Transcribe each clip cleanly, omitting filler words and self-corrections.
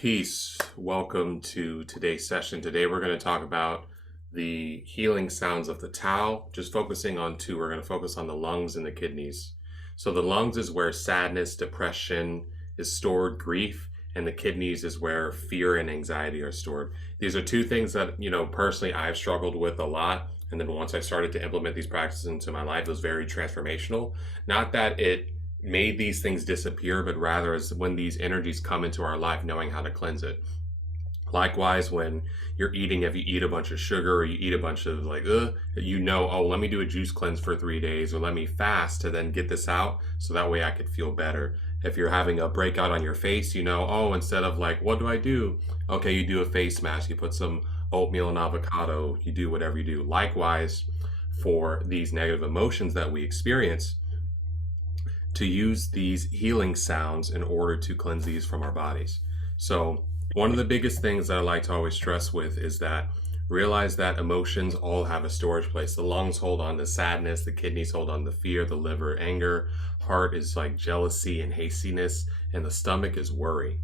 Peace. Welcome to today's session. Today we're going to talk about the healing sounds of the Tao, just focusing on two. We're going to focus on the lungs and the kidneys. So the lungs is where sadness, depression is stored, grief, and the kidneys is where fear and anxiety are stored. These are two things that, personally I've struggled with a lot. And then once I started to implement these practices into my life, it was very transformational. Not that it made these things disappear, but rather as when these energies come into our life, knowing how to cleanse it. Likewise, when you're eating, if you eat a bunch of sugar or you eat a bunch of oh, let me do a juice cleanse for 3 days, or let me fast to then get this out so that way I could feel better. If you're having a breakout on your face, instead of what do I do? Okay, you do a face mask, you put some oatmeal and avocado, you do whatever you do. Likewise, for these negative emotions that we experience, to use these healing sounds in order to cleanse these from our bodies. So one of the biggest things that I like to always stress with is that realize that emotions all have a storage place. The lungs hold on to sadness, the kidneys hold on to fear, the liver, anger, heart is like jealousy and hastiness, and the stomach is worry,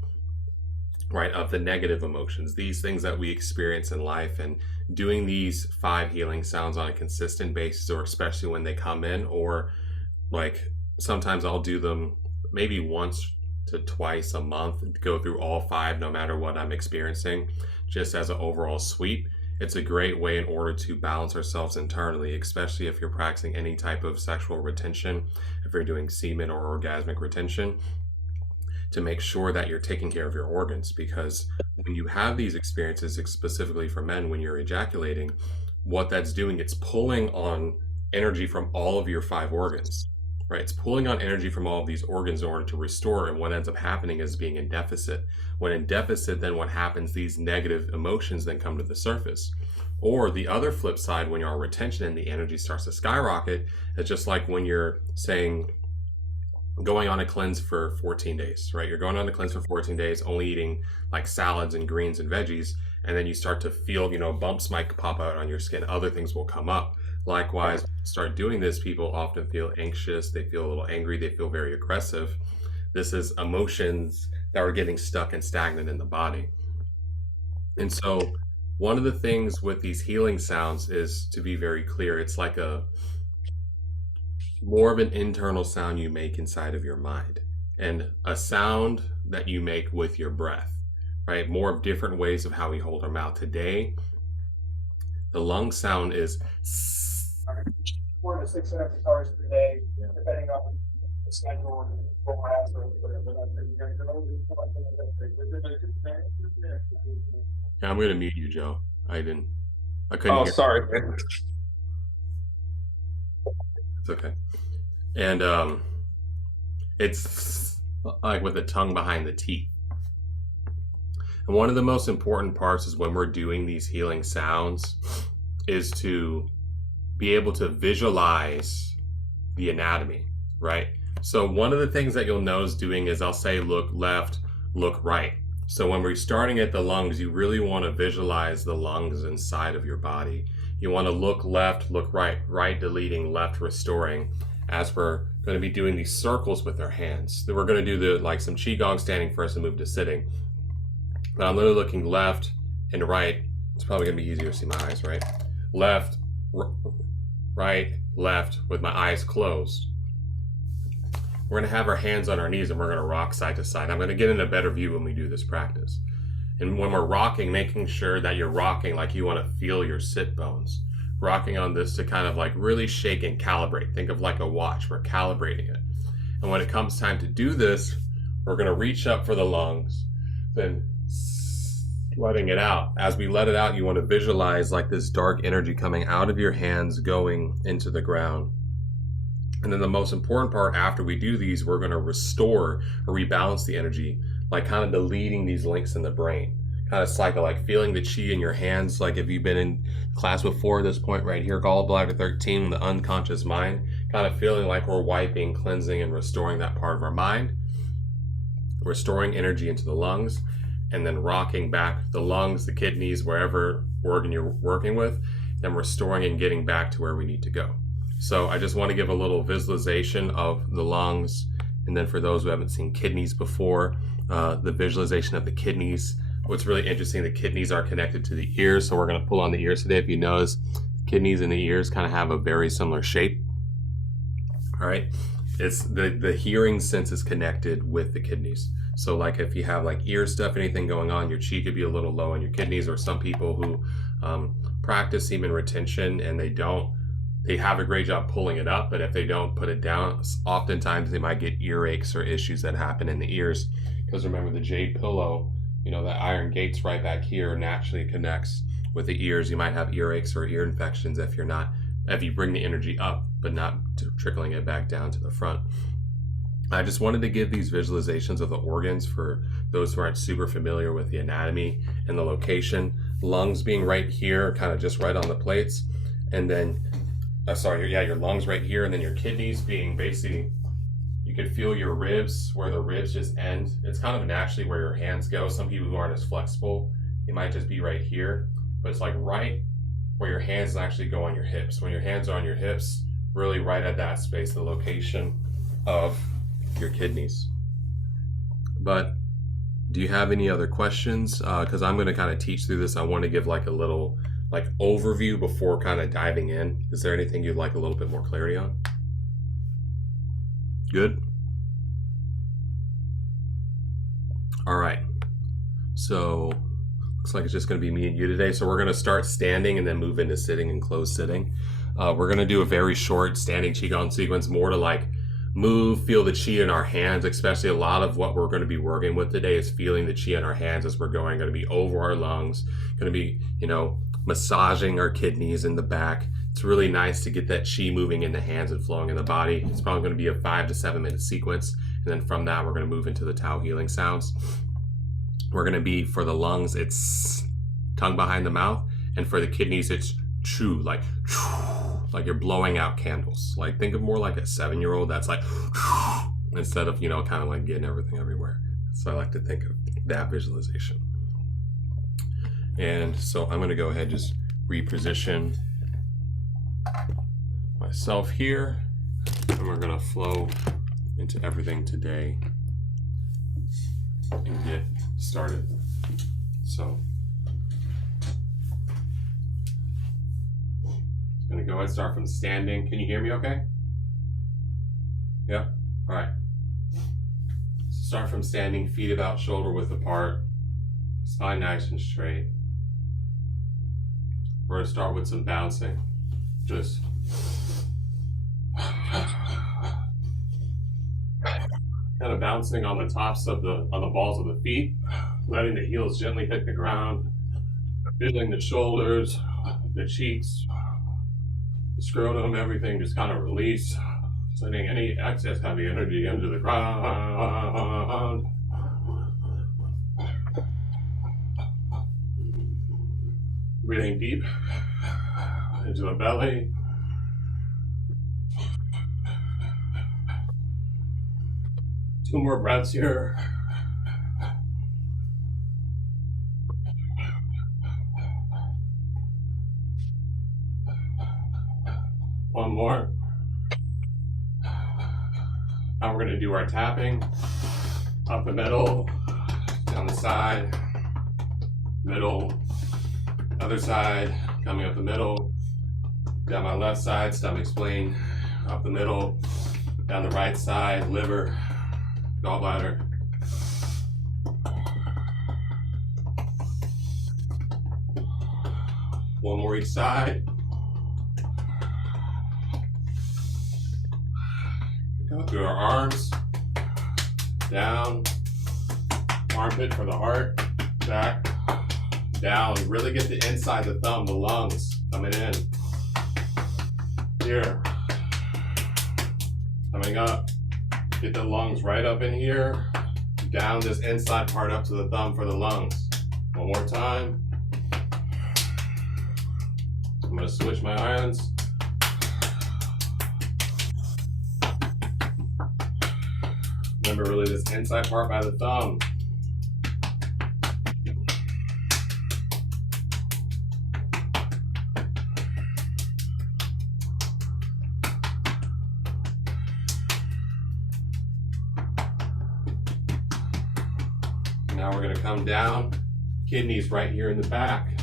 right? Of the negative emotions, these things that we experience in life. And doing these 5 healing sounds on a consistent basis, or especially when they come in, or sometimes I'll do them maybe once to twice a month, go through all 5, no matter what I'm experiencing, just as an overall sweep. It's a great way in order to balance ourselves internally, especially if you're practicing any type of sexual retention, if you're doing semen or orgasmic retention, to make sure that you're taking care of your organs. Because when you have these experiences, specifically for men, when you're ejaculating, what that's doing, it's pulling on energy from all of your 5 organs. Right, it's pulling on energy from all of these organs in order to restore, and what ends up happening is being in deficit. When in deficit, then what happens, these negative emotions then come to the surface. Or the other flip side, when you're on retention and the energy starts to skyrocket, it's just like when you're saying, going on a cleanse for 14 days, right? You're going on a cleanse for 14 days, only eating like salads and greens and veggies, and then you start to feel, bumps might pop out on your skin, other things will come up. Likewise, start doing this, people often feel anxious, they feel a little angry, they feel very aggressive. This is emotions that are getting stuck and stagnant in the body. And so one of the things with these healing sounds is to be very clear. It's like more of an internal sound you make inside of your mind, and a sound that you make with your breath, right? More of different ways of how we hold our mouth. Today, the lung sound is 4 to 6 hours per day, depending on the schedule and format. Yeah, I'm going to mute you, Joe. I couldn't hear. Sorry. It's okay. And it's like with the tongue behind the teeth. And one of the most important parts is when we're doing these healing sounds is to be able to visualize the anatomy, right? So one of the things that you'll notice doing is I'll say, look left, look right. So when we're starting at the lungs, you really want to visualize the lungs inside of your body. You want to look left, look right, right deleting, left restoring, as we're going to be doing these circles with our hands. Then we're going to do some Qigong standing first and move to sitting. But I'm literally looking left and right. It's probably going to be easier to see my eyes, right? Left, right, left, with my eyes closed. We're going to have our hands on our knees and we're going to rock side to side. I'm going to get in a better view when we do this practice. And when we're rocking, making sure that you're rocking like you want to feel your sit bones. Rocking on this to kind of really shake and calibrate. Think of like a watch, we're calibrating it. And when it comes time to do this, we're going to reach up for the lungs, then letting it out. As we let it out, you want to visualize like this dark energy coming out of your hands going into the ground. And then the most important part after we do these, we're going to restore or rebalance the energy, like kind of deleting these links in the brain. Kind of cycle, like feeling the chi in your hands. Like if you've been in class before this point right here, Gallbladder 13, the unconscious mind, kind of feeling like we're wiping, cleansing, and restoring that part of our mind. Restoring energy into the lungs, and then rocking back the lungs, the kidneys, wherever organ you're working with, then restoring and getting back to where we need to go. So I just want to give a little visualization of the lungs And then for those who haven't seen kidneys before, the visualization of the kidneys. What's really interesting, the kidneys are connected to the ears. So we're going to pull on the ears today. If you notice, the kidneys and the ears kind of have a very similar shape. All right. It's the hearing sense is connected with the kidneys. So like if you have like ear stuff, anything going on, your chi could be a little low in your kidneys, or some people who practice semen retention and they have a great job pulling it up, but if they don't put it down, oftentimes they might get earaches or issues that happen in the ears. Because remember, the jade pillow, the iron gates right back here naturally connects with the ears. You might have earaches or ear infections if you bring the energy up, but not trickling it back down to the front. I just wanted to give these visualizations of the organs for those who aren't super familiar with the anatomy and the location. Lungs being right here, kind of just right on the plates. And then, your lungs right here, and then your kidneys being basically, you could feel your ribs, where the ribs just end. It's kind of naturally where your hands go. Some people who aren't as flexible, it might just be right here, but it's like right where your hands actually go on your hips. When your hands are on your hips, really right at that space, the location of your kidneys. But do you have any other questions? Because I'm going to kind of teach through this. I want to give like a little overview before kind of diving in. Is there anything you'd like a little bit more clarity on? Good. All right. So looks like it's just going to be me and you today. So we're going to start standing and then move into sitting and closed sitting. We're going to do a very short standing Qigong sequence, more to like feel the chi in our hands. Especially a lot of what we're going to be working with today is feeling the chi in our hands as we're going to be over our lungs, going to be, massaging our kidneys in the back. It's really nice to get that chi moving in the hands and flowing in the body. It's probably going to be a 5 to 7 minute sequence. And then from that, we're going to move into the Tao healing sounds. We're going to be, for the lungs, it's tongue behind the mouth. And for the kidneys, it's chew, like you're blowing out candles. Like think of more like a 7-year-old that's like, instead of, kind of like getting everything everywhere. So I like to think of that visualization. And so I'm going to go ahead and just reposition myself here, and we're going to flow into everything today and get started. So I'm going to go ahead and start from standing. Can you hear me okay? Yep. All right. Start from standing, feet about shoulder width apart, spine nice and straight. We're going to start with some bouncing. Just kind of bouncing on the tops of on the balls of the feet, letting the heels gently hit the ground, feeling the shoulders, the cheeks, the scrotum, everything just kind of release, sending any excess heavy energy into the ground. Breathing deep into the belly. Two more breaths here. One more. Now we're going to do our tapping up the middle, down the side, middle, other side, coming up the middle, down my left side, stomach spleen, up the middle, down the right side, liver, gallbladder. One more each side. Go through our arms, down, armpit for the heart, back, down. Really get the inside the thumb, the lungs coming in. Here, coming up. Get the lungs right up in here, down this inside part up to the thumb for the lungs. One more time. I'm going to switch my hands. Remember, really this inside part by the thumb. Now we're gonna come down, kidneys right here in the back.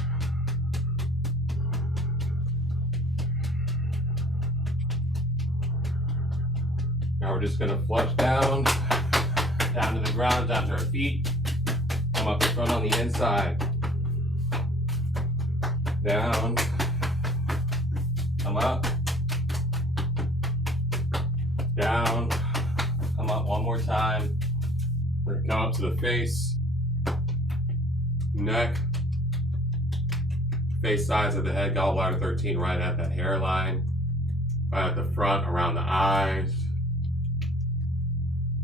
Now we're just gonna flush down to the ground, down to our feet. Come up the front on the inside. Down. Come up. Down. Come up one more time. We're gonna come up to the face, neck, face sides of the head, gallbladder 13 right at that hairline, right at the front, around the eyes.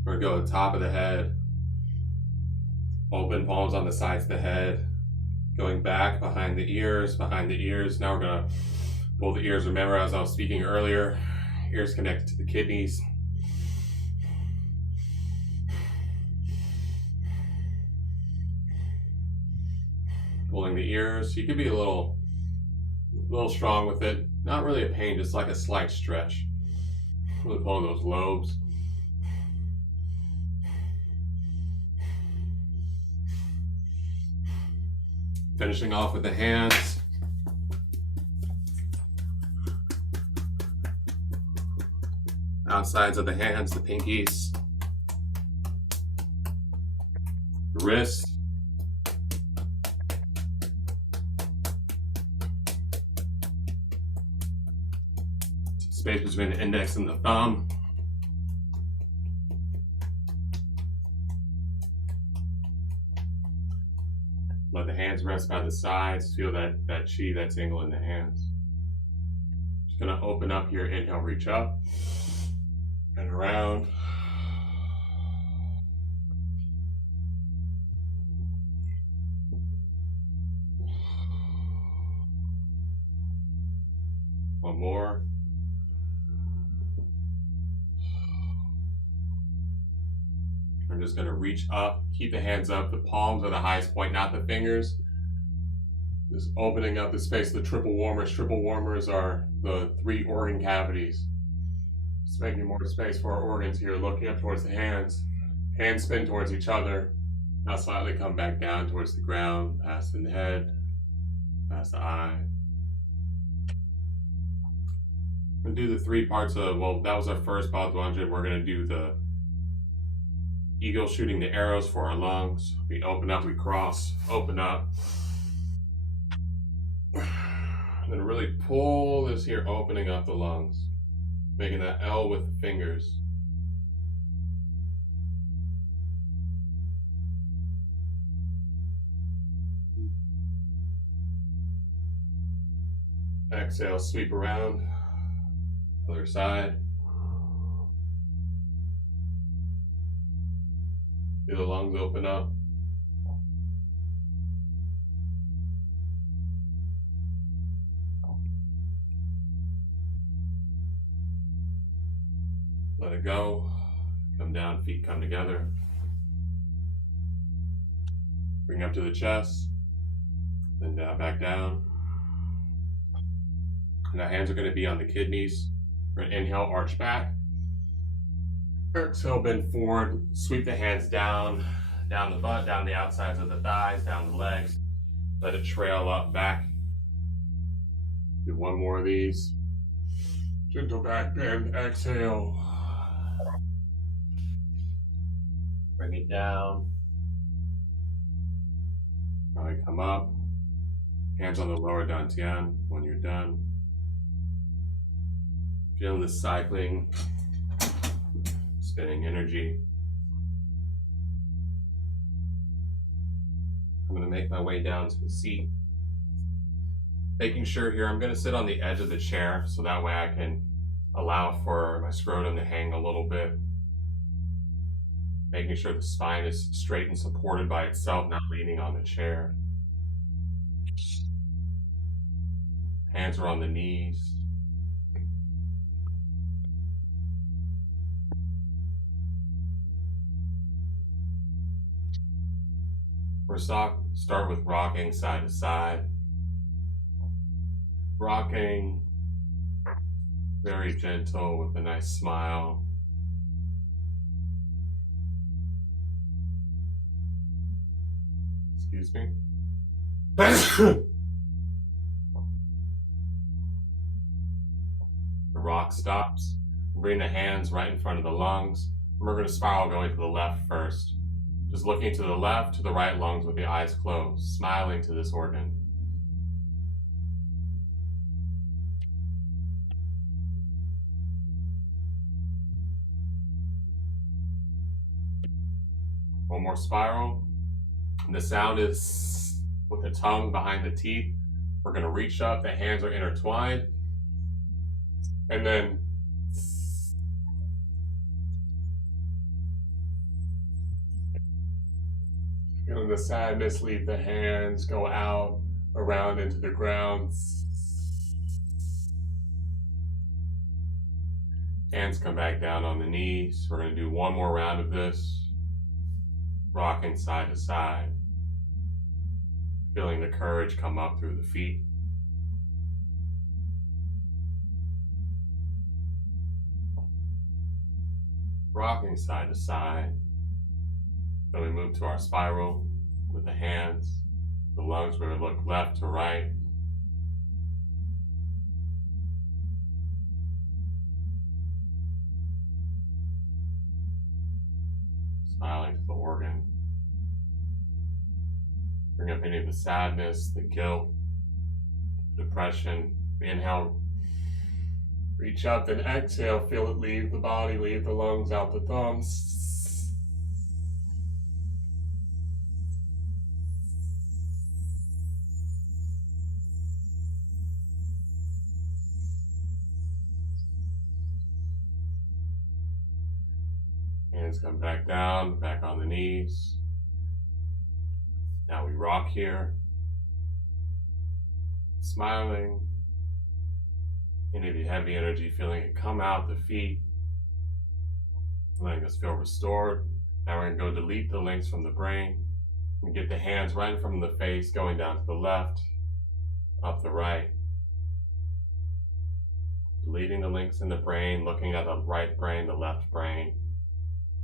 We're gonna go to the top of the head, open palms on the sides of the head, going back behind the ears. Now we're gonna pull the ears. Remember, as I was speaking earlier, ears connected to the kidneys. Pulling the ears. You could be a little strong with it. Not really a pain, just like a slight stretch. Really pulling those lobes. Finishing off with the hands. Outsides of the hands, the pinkies. Wrists. Space between the index and the thumb. Let the hands rest by the sides. Feel that chi that's angle in the hands. Just gonna open up here. Inhale, reach up and around. One more. I'm just gonna reach up, keep the hands up. The palms are the highest point, not the fingers. Just opening up the space of the triple warmers. Triple warmers are the 3 organ cavities. Just making more space for our organs here, looking up towards the hands. Hands spin towards each other. Now slightly come back down towards the ground, past the head, past the eye. We'll do the 3 parts of, well, that was our first Bhadwanja. We're gonna do the eagle shooting the arrows for our lungs. We open up, we cross, open up. And then really pull this here, opening up the lungs. Making that L with the fingers. Exhale, sweep around. Other side. Feel the lungs open up. Let it go. Come down, feet come together. Bring up to the chest. Then down, back down. And our hands are going to be on the kidneys. We're going to inhale, arch back. Exhale, bend forward. Sweep the hands down the butt, down the outsides of the thighs, down the legs. Let it trail up, back. Do one more of these. Gentle back bend, exhale. Bring it down. Now we come up. Hands on the lower dantian when you're done. Feeling the cycling, spinning energy. I'm going to make my way down to the seat. Making sure here, I'm going to sit on the edge of the chair so that way I can allow for my scrotum to hang a little bit. Making sure the spine is straight and supported by itself, not leaning on the chair. Hands are on the knees. We're start with rocking side to side. Rocking, very gentle with a nice smile. Excuse me. The rock stops. Bring the hands right in front of the lungs. And we're going to spiral going to the left first. Just looking to the left, to the right lungs with the eyes closed, smiling to this organ. One more spiral. And the sound is with the tongue behind the teeth. We're going to reach up, the hands are intertwined. And then feeling the sadness leave the hands, go out, around into the ground. Hands come back down on the knees. We're going to do one more round of this. Rocking side to side. Feeling the courage come up through the feet. Rocking side to side. Then we move to our spiral with the hands. The lungs, we're going to look left to right. Smiling to the organ. Bring up any of the sadness, the guilt, depression. Inhale, reach up, then exhale, feel it leave the body, leave the lungs, out the thumbs. Hands come back down, back on the knees. Now we rock here. Smiling. Any of the heavy energy, feeling it come out the feet. Letting us feel restored. Now we're going to go delete the links from the brain. And get the hands right in front of the face, going down to the left, up the right. Deleting the links in the brain, looking at the right brain, the left brain.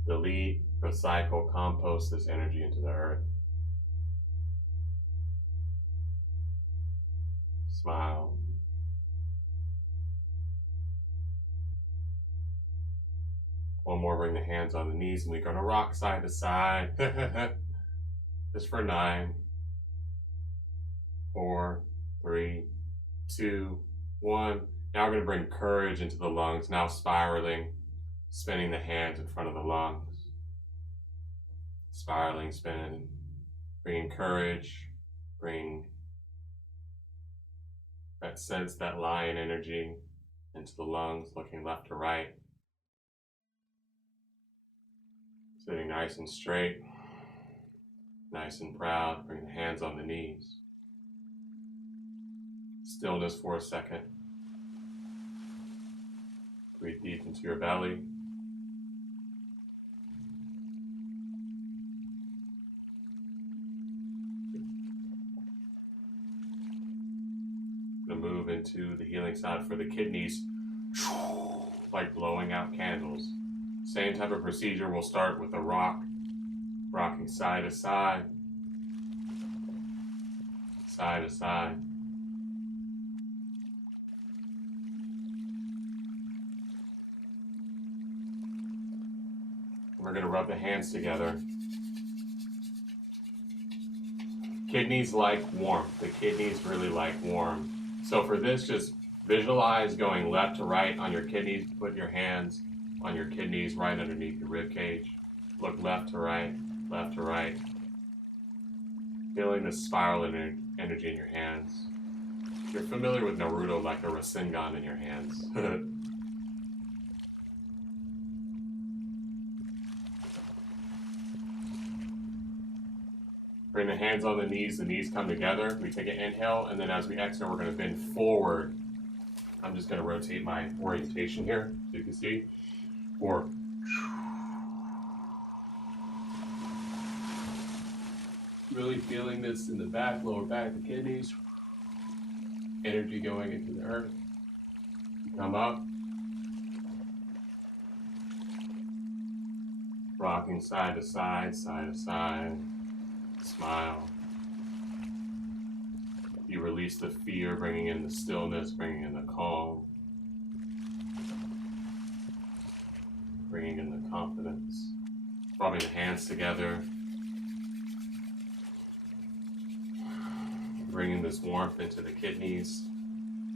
Delete, recycle, compost this energy into the earth. Smile. One more, bring the hands on the knees, and we're going to rock side to side. Just for 9, 4, 3, 2, 1. Now we're going to bring courage into the lungs, now spiraling, spinning the hands in front of the lungs. Spiraling, spinning, bringing courage, bring that sense, that lion energy into the lungs, looking left to right. Sitting nice and straight, nice and proud. Bring the hands on the knees. Stillness for a second. Breathe deep into your belly. Gonna move into the healing side for the kidneys, like blowing out candles. Same type of procedure. We'll start with a rock, rocking side to side, side to side. We're going to rub the hands together. Kidneys like warmth. The kidneys really like warmth. So for this, just visualize going left to right on your kidneys. Put your hands on your kidneys right underneath your rib cage. Look left to right, left to right. Feeling the spiral energy in your hands. If you're familiar with Naruto, like a Rasengan in your hands. Bring the hands on the knees come together. We take an inhale, and then as we exhale, we're going to bend forward. I'm just going to rotate my orientation here, so you can see. Or really feeling this in the back, lower back, the kidneys. Energy going into the earth. Come up. Rocking side to side, side to side. Smile. You release the fear, bringing in the stillness, bringing in the calm, bringing in the confidence. Rubbing the hands together, bringing this warmth into the kidneys,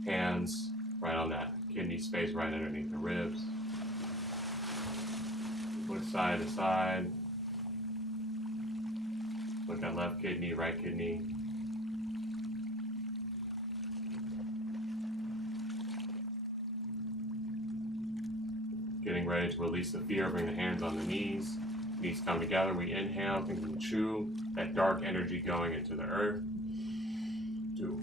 hands right on that kidney space right underneath the ribs. Look side to side. Look at left kidney, right kidney. Getting ready to release the fear, bring the hands on the knees. Knees come together, we inhale, thinking chew, that dark energy going into the earth. Do.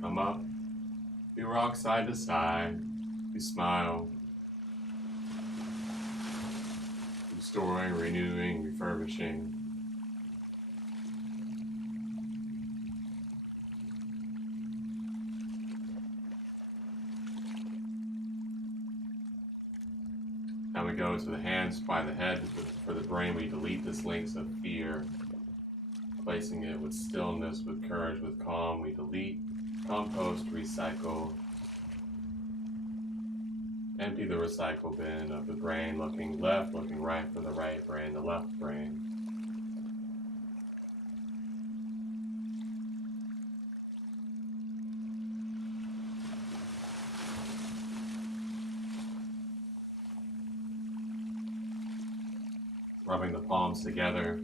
Come up. You rock side to side. You smile. Restoring, renewing, refurbishing. Now we go to the hands by the head. For the brain, we delete this links of fear, placing it with stillness, with courage, with calm. We delete, compost, recycle. Empty the recycle bin of the brain, looking left, looking right for the right brain, the left brain. Rubbing the palms together,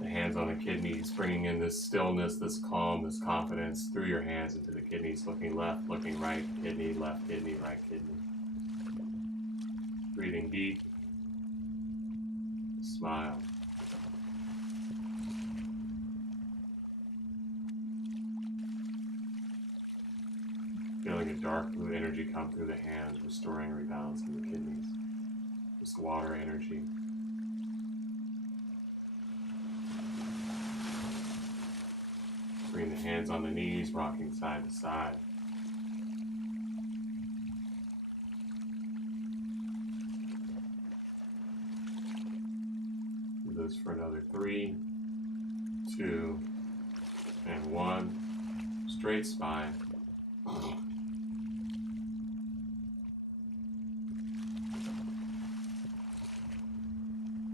the hands on the kidneys, bringing in this stillness, this calm, this confidence through your hands into the kidneys, looking left, looking right, kidney, left kidney, right kidney. Breathing deep, smile. Feeling a dark blue energy come through the hands, restoring and rebalancing the kidneys. This water energy. Bring the hands on the knees, rocking side to side. Do this for another 3, 2, and 1. Straight spine.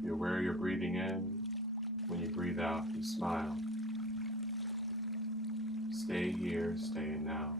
Be aware you're breathing in. When you breathe out, you smile. Stay here, stay in now.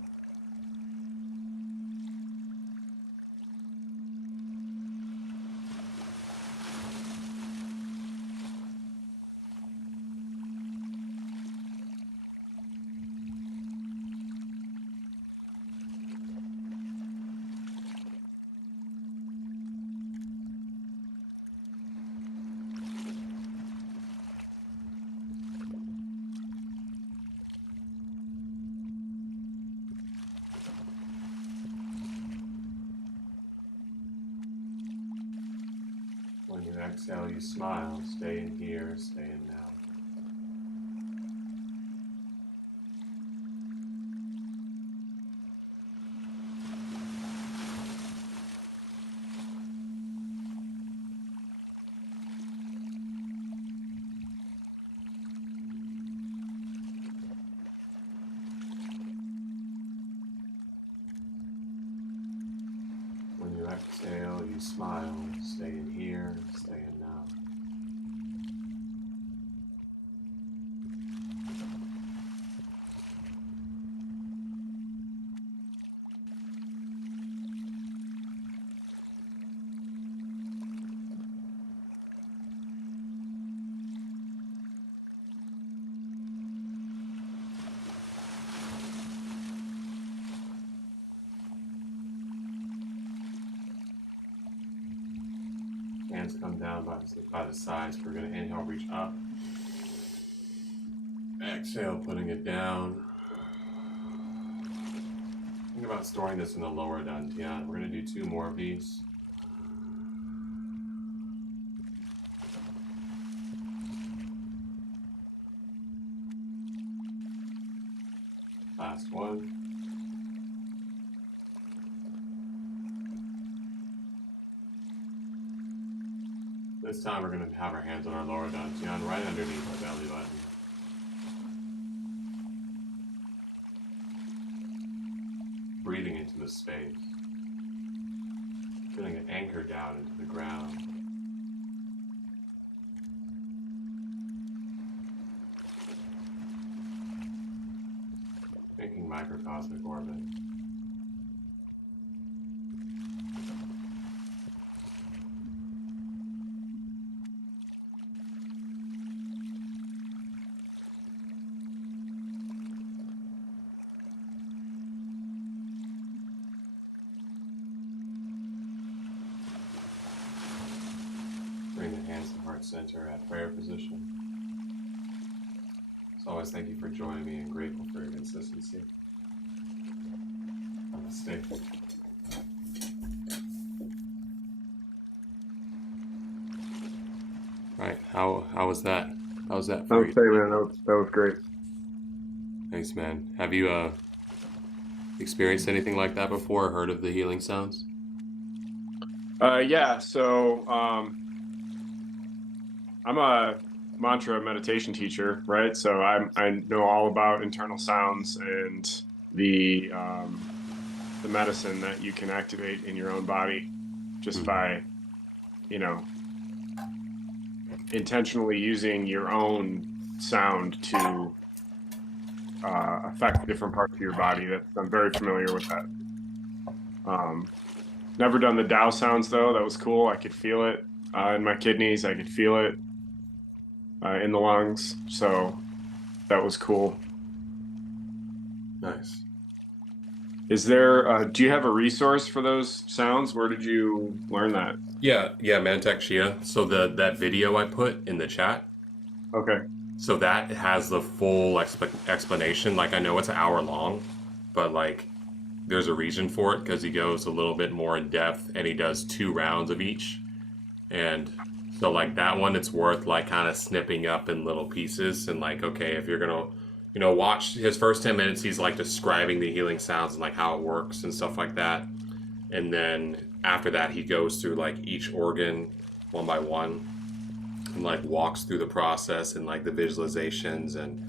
When you exhale, you smile. Stay in here, stay in now. When you exhale, you smile. Stay in here, stay in now. Hands come down by the sides. We're going to inhale, reach up. Exhale, putting it down. Think about storing this in the lower dantian. We're going to do 2 more of these. Last one. This time we're going to have our hands on our lower dantian, right underneath our belly button. Breathing into the space. Feeling it anchor down into the ground. Making microcosmic orbit. Bring the hands to heart center at prayer position. As always, thank you for joining me and grateful for your consistency. Namaste. Right, how was that? How was that for you? Okay, man, that was great. Thanks, man. Have you experienced anything like that before or heard of the healing sounds? Yeah, so I'm a mantra meditation teacher, right? So I know all about internal sounds and the medicine that you can activate in your own body just by, intentionally using your own sound to affect different parts of your body. I'm very familiar with that. Never done the Tao sounds though. That was cool. I could feel it in my kidneys. I could feel it in the lungs. So that was cool. Nice. Is there, do you have a resource for those sounds? Where did you learn that? Yeah, Mantak Shia. So that video I put in the chat. Okay. So that has the full explanation. Like, I know it's an hour long, but like there's a reason for it because he goes a little bit more in depth and he does 2 rounds of each. And so like that one, it's worth like kind of snipping up in little pieces and like, okay, if you're going to, watch his first 10 minutes, he's like describing the healing sounds and like how it works and stuff like that. And then after that, he goes through like each organ one by one and like walks through the process and like the visualizations and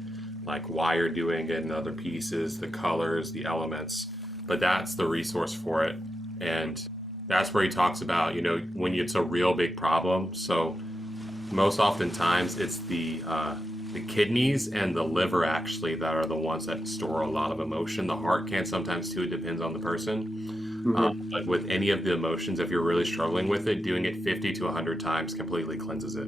like why you're doing it and other pieces, the colors, the elements. But that's the resource for it. And that's where he talks about, when it's a real big problem. So most oftentimes it's the kidneys and the liver actually that are the ones that store a lot of emotion. The heart can sometimes too, it depends on the person. But with any of the emotions, if you're really struggling with it, doing it 50 to 100 times completely cleanses it.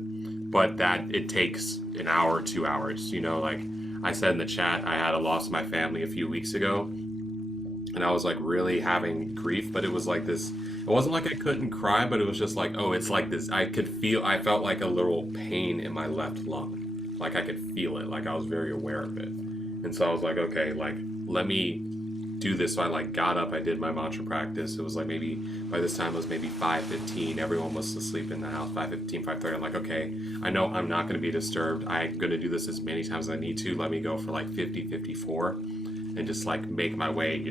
But that it takes an hour, 2 hours. Like I said in the chat, I had a loss of my family a few weeks ago, and I was like really having grief. But it was like this. It wasn't like I couldn't cry, but it was just like, oh, it's like this. I felt like a little pain in my left lung, like I could feel it, like I was very aware of it. And so I was like, okay, like let me do this. So I like got up, I did my mantra practice. It was like maybe by this time it was maybe 5:15. Everyone was asleep in the house. 5:15, 5:30. I'm like, okay, I know I'm not going to be disturbed. I'm going to do this as many times as I need to. Let me go for like 50, 54 and just like make my way,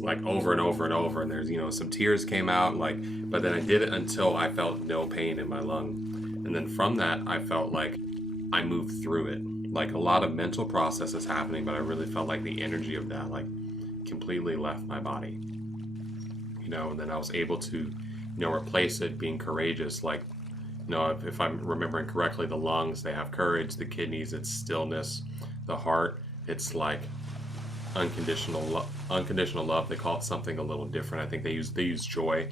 like over and over and over. And there's, some tears came out, like, but then I did it until I felt no pain in my lung. And then from that, I felt like I moved through it. Like a lot of mental processes happening, but I really felt like the energy of that like completely left my body. And then I was able to, replace it being courageous. Like, if I'm remembering correctly, the lungs, they have courage. The kidneys, it's stillness. The heart, it's like unconditional love. They call it something a little different. I think they use joy.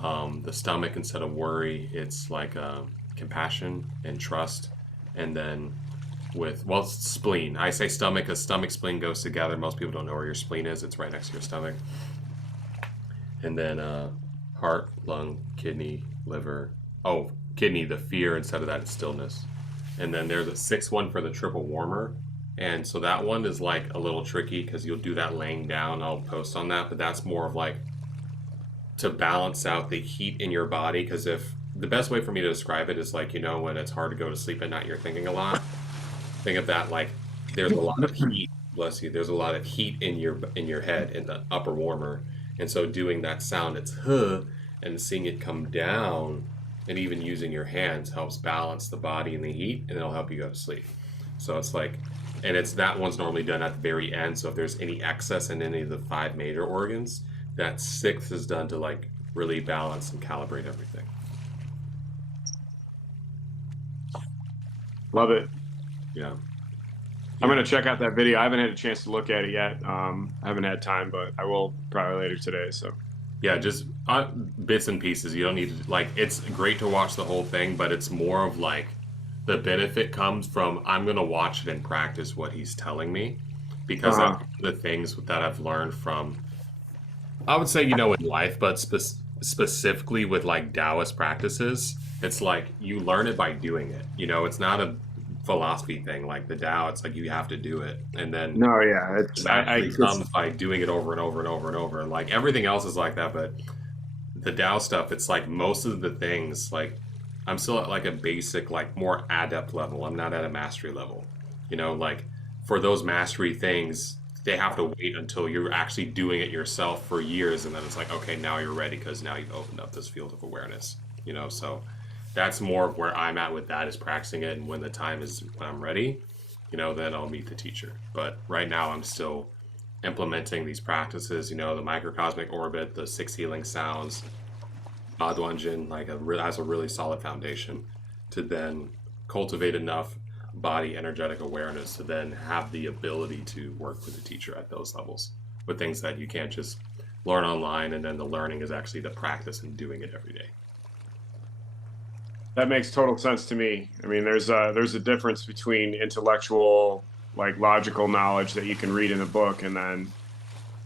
The stomach, instead of worry, it's like compassion and trust. And then spleen. I say stomach because stomach, spleen goes together. Most people don't know where your spleen is. It's right next to your stomach. And then heart, lung, kidney, liver. Oh, kidney, the fear. Instead of that, it's stillness. And then there's a 6th one for the triple warmer. And so that one is like a little tricky because you'll do that laying down. I'll post on that. But that's more of like to balance out the heat in your body. Because if the best way for me to describe it is like, when it's hard to go to sleep at night, you're thinking a lot. Think of that like there's a lot of heat. Bless you. There's a lot of heat in your head in the upper warmer, and so doing that sound, it's and seeing it come down And even using your hands helps balance the body and the heat, and it'll help you go to sleep. So it's like, and it's that one's normally done at the very end. So if there's any excess in any of the 5 major organs, that 6th is done to like really balance and calibrate everything. Love it. Yeah. I'm going to check out that video. I haven't had a chance to look at it yet. I haven't had time, but I will probably later today. So Yeah, just bits and pieces. You don't need to, like, it's great to watch the whole thing, but it's more of like the benefit comes from I'm going to watch it and practice what he's telling me, because Uh-huh. that's the things that I've learned from, I would say, you know, in life, but specifically with like Taoist practices, it's like you learn it by doing it. You know, it's not a philosophy thing like the Tao. It's like you have to do it. And then No, yeah, it actually comes by doing it over and over and over and over. Like everything else is like that, but the Tao stuff, it's like most of the things, like I'm still at like a basic, like more adept level. I'm not at a mastery level. You know, like for those mastery things, they have to wait until you're actually doing it yourself for years, and then it's like, okay, now you're ready because now you've opened up this field of awareness. You know, so that's more of where I'm at with that, is practicing it, and when the time is when I'm ready, you know, then I'll meet the teacher. But right now, I'm still implementing these practices. You know, the microcosmic orbit, the 6 healing sounds, Baduanjin, like has a really solid foundation to then cultivate enough body energetic awareness to then have the ability to work with the teacher at those levels with things that you can't just learn online, and then the learning is actually the practice and doing it every day. that makes total sense to me. I mean, there's a difference between intellectual, like logical knowledge that you can read in a book, and then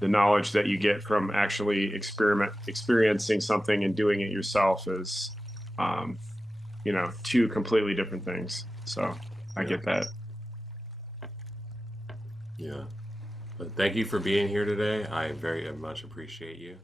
the knowledge that you get from actually experiencing something and doing it yourself is, you know, 2 completely different things. So I Yeah. get that. Yeah. But thank you for being here today. I very much appreciate you.